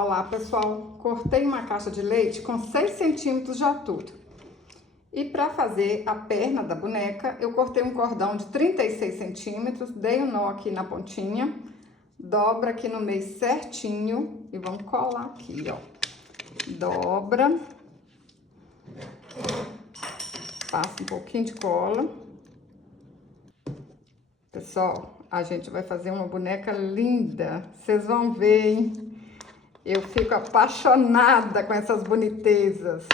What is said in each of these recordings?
Olá pessoal, cortei uma caixa de leite com 6 centímetros de altura. E para fazer a perna da boneca, eu cortei um cordão de 36 centímetros, dei um nó aqui na pontinha, dobra aqui no meio certinho e vamos colar aqui, ó. Dobra, passa um pouquinho de cola. Pessoal, a gente vai fazer uma boneca linda, vocês vão ver, hein? Eu fico apaixonada com essas bonitezas.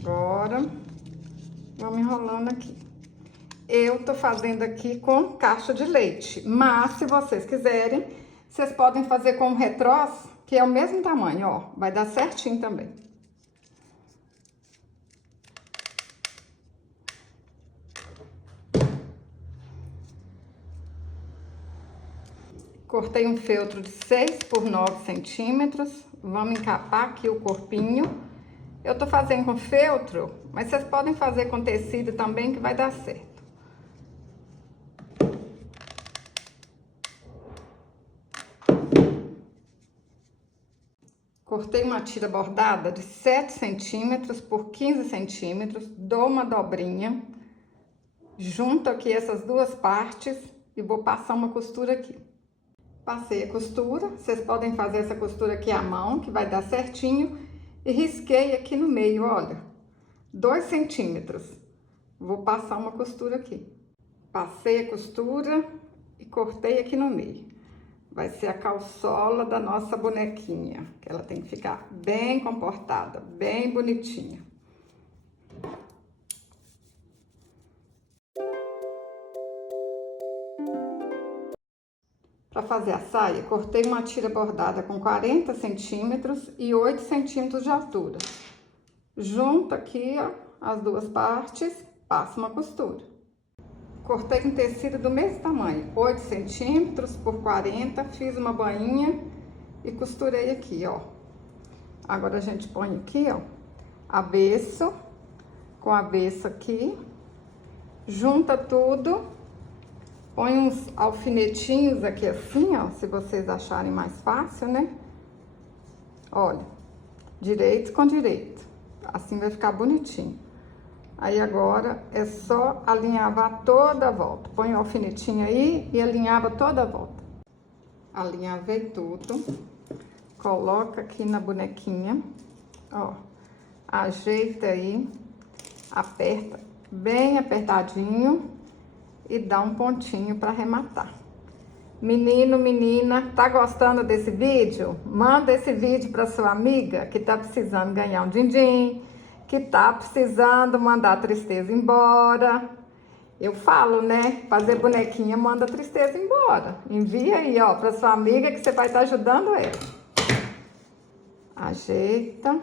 Agora, vamos enrolando aqui. Eu tô fazendo aqui com caixa de leite, mas se vocês quiserem, vocês podem fazer com um retrós, que é o mesmo tamanho, ó. Vai dar certinho também. Cortei um feltro de 6 por 9 centímetros. Vamos encapar aqui o corpinho. Eu tô fazendo com feltro, mas vocês podem fazer com tecido também, que vai dar certo. Cortei uma tira bordada de 7 centímetros por 15 centímetros. Dou uma dobrinha. Junto aqui essas duas partes e vou passar uma costura aqui. Passei a costura, vocês podem fazer essa costura aqui à mão, que vai dar certinho. E risquei aqui no meio, olha, 2 centímetros. Vou passar uma costura aqui. Passei a costura e cortei aqui no meio. Vai ser a calçola da nossa bonequinha, que ela tem que ficar bem comportada, bem bonitinha. Para fazer a saia, cortei uma tira bordada com 40 centímetros e 8 centímetros de altura. Junto aqui, ó, as duas partes, passo uma costura. Cortei um tecido do mesmo tamanho, 8 centímetros por 40, fiz uma bainha e costurei aqui, ó. Agora a gente põe aqui, ó, avesso com avesso aqui, junta tudo. Põe uns alfinetinhos aqui assim, ó, se vocês acharem mais fácil, né? Olha, direito com direito. Assim vai ficar bonitinho. Aí agora é só alinhavar toda a volta. Põe o alfinetinho aí e alinhava toda a volta. Alinhavei tudo. Coloca aqui na bonequinha, ó. Ajeita aí, aperta bem apertadinho. E dá um pontinho para arrematar. Menino, menina, tá gostando desse vídeo? Manda esse vídeo para sua amiga que tá precisando ganhar um din-din, que tá precisando mandar a tristeza embora. Eu falo, né? Fazer bonequinha manda a tristeza embora. Envia aí, ó, para sua amiga que você vai estar ajudando ela. Ajeita.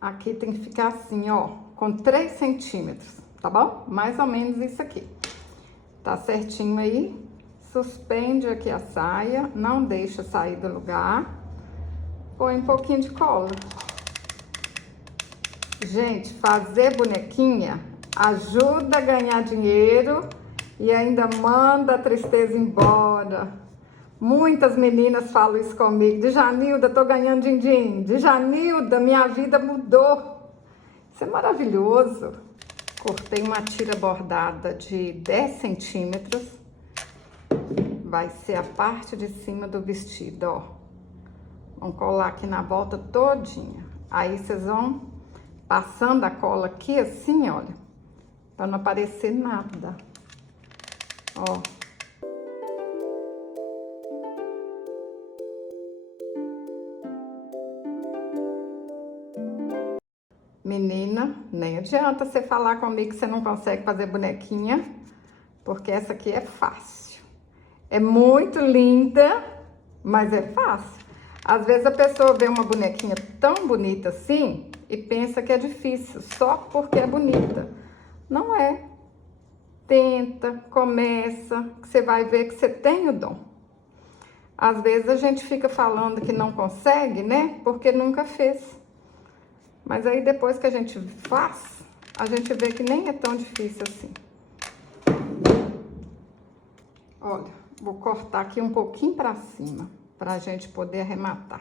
Aqui tem que ficar assim, ó, com 3 centímetros, tá bom? Mais ou menos isso aqui. Tá certinho aí, suspende aqui a saia, não deixa sair do lugar, põe um pouquinho de cola. Gente, fazer bonequinha ajuda a ganhar dinheiro e ainda manda a tristeza embora. Muitas meninas falam isso comigo, Djanilda, tô ganhando din-din, Djanilda, minha vida mudou. Isso é maravilhoso. Cortei uma tira bordada de 10 centímetros. Vai ser a parte de cima do vestido, ó. Vamos colar aqui na volta todinha. Aí vocês vão passando a cola aqui assim, olha. Pra não aparecer nada. Ó. Menina, nem adianta você falar comigo que você não consegue fazer bonequinha, porque essa aqui é fácil. É muito linda, mas é fácil. Às vezes a pessoa vê uma bonequinha tão bonita assim e pensa que é difícil, só porque é bonita. Não é. Tenta, começa, que você vai ver que você tem o dom. Às vezes a gente fica falando que não consegue, né? Porque nunca fez. Mas aí depois que a gente faz, a gente vê que nem é tão difícil assim. Olha, vou cortar aqui um pouquinho pra cima, pra gente poder arrematar.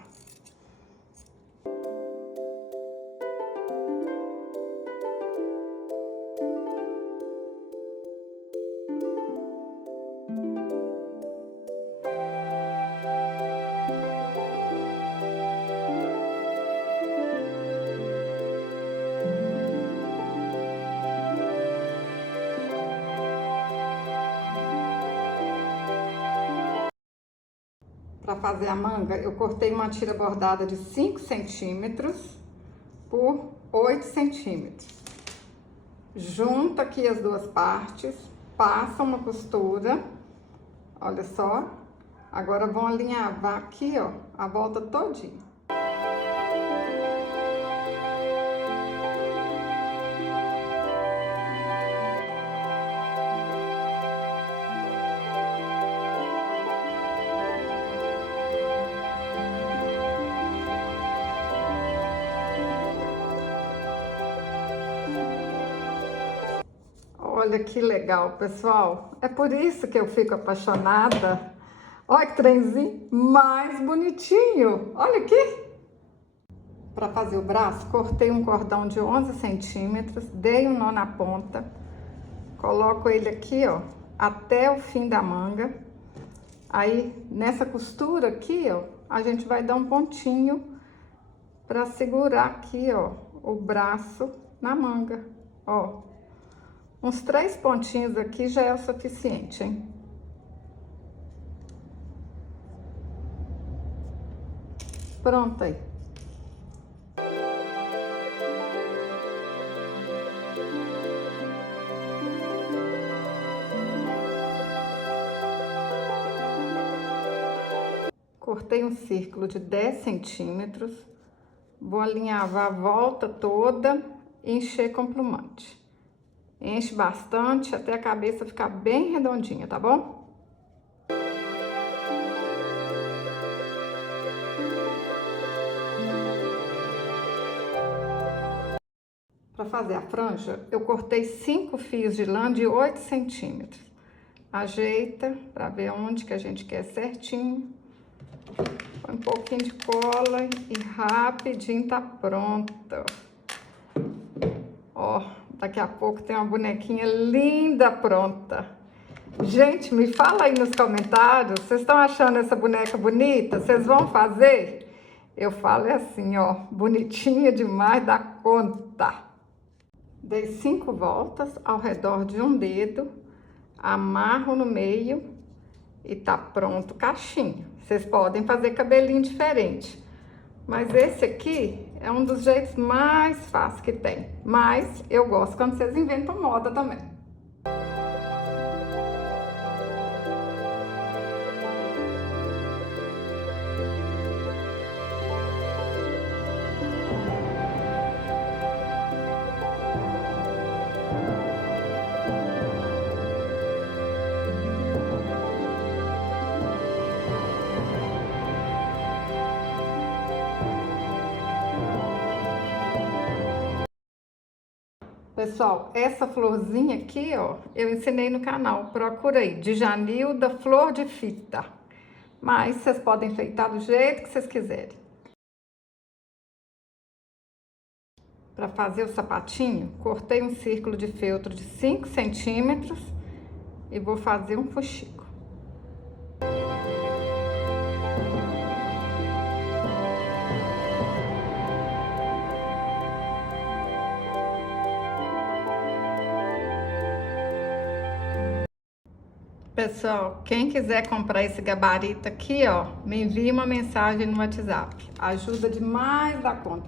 Para fazer a manga, eu cortei uma tira bordada de 5 centímetros por 8 centímetros. Junta aqui as duas partes, passa uma costura, olha só. Agora vão alinhavar aqui, ó, a volta todinha. Olha que legal, pessoal. É por isso que eu fico apaixonada. Olha que trenzinho mais bonitinho. Olha aqui. Para fazer o braço, cortei um cordão de 11 centímetros, dei um nó na ponta, coloco ele aqui, ó, até o fim da manga. Aí, nessa costura aqui, ó, a gente vai dar um pontinho para segurar aqui, ó, o braço na manga, ó. Uns 3 pontinhos aqui já é o suficiente, hein? Pronto aí. Cortei um círculo de 10 centímetros. Vou alinhavar a volta toda e encher com plumante. Enche bastante até a cabeça ficar bem redondinha, tá bom? Para fazer a franja, eu cortei 5 fios de lã de 8 centímetros. Ajeita para ver onde que a gente quer certinho. Põe um pouquinho de cola e rapidinho tá pronta. Ó, daqui a pouco tem uma bonequinha linda pronta. Gente, me fala aí nos comentários, vocês estão achando essa boneca bonita? Vocês vão fazer? Eu falo assim, ó, bonitinha demais da conta. Dei 5 voltas ao redor de um dedo, amarro no meio e tá pronto o cachinho. Vocês podem fazer cabelinho diferente, mas esse aqui é um dos jeitos mais fáceis que tem. Mas eu gosto quando vocês inventam moda também. Pessoal, essa florzinha aqui, ó, eu ensinei no canal, procura aí, Djanilda Flor de Fita. Mas vocês podem enfeitar do jeito que vocês quiserem. Para fazer o sapatinho, cortei um círculo de feltro de 5 centímetros e vou fazer um fuxico. Pessoal, quem quiser comprar esse gabarito aqui, ó, me envie uma mensagem no WhatsApp. Ajuda demais da conta.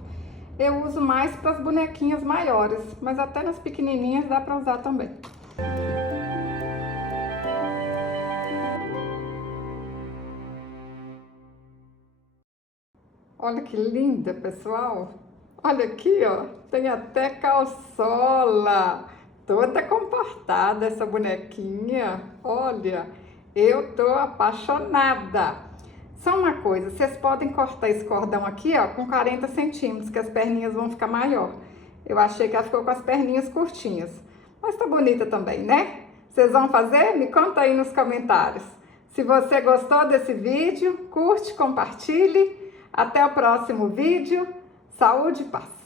Eu uso mais para as bonequinhas maiores, mas até nas pequenininhas dá para usar também. Olha que linda, pessoal. Olha aqui, ó, tem até calçola. Toda comportada essa bonequinha. Olha, eu tô apaixonada. Só uma coisa, vocês podem cortar esse cordão aqui, ó, com 40 centímetros, que as perninhas vão ficar maior. Eu achei que ela ficou com as perninhas curtinhas. Mas tá bonita também, né? Vocês vão fazer? Me conta aí nos comentários. Se você gostou desse vídeo, curte, compartilhe. Até o próximo vídeo. Saúde e paz!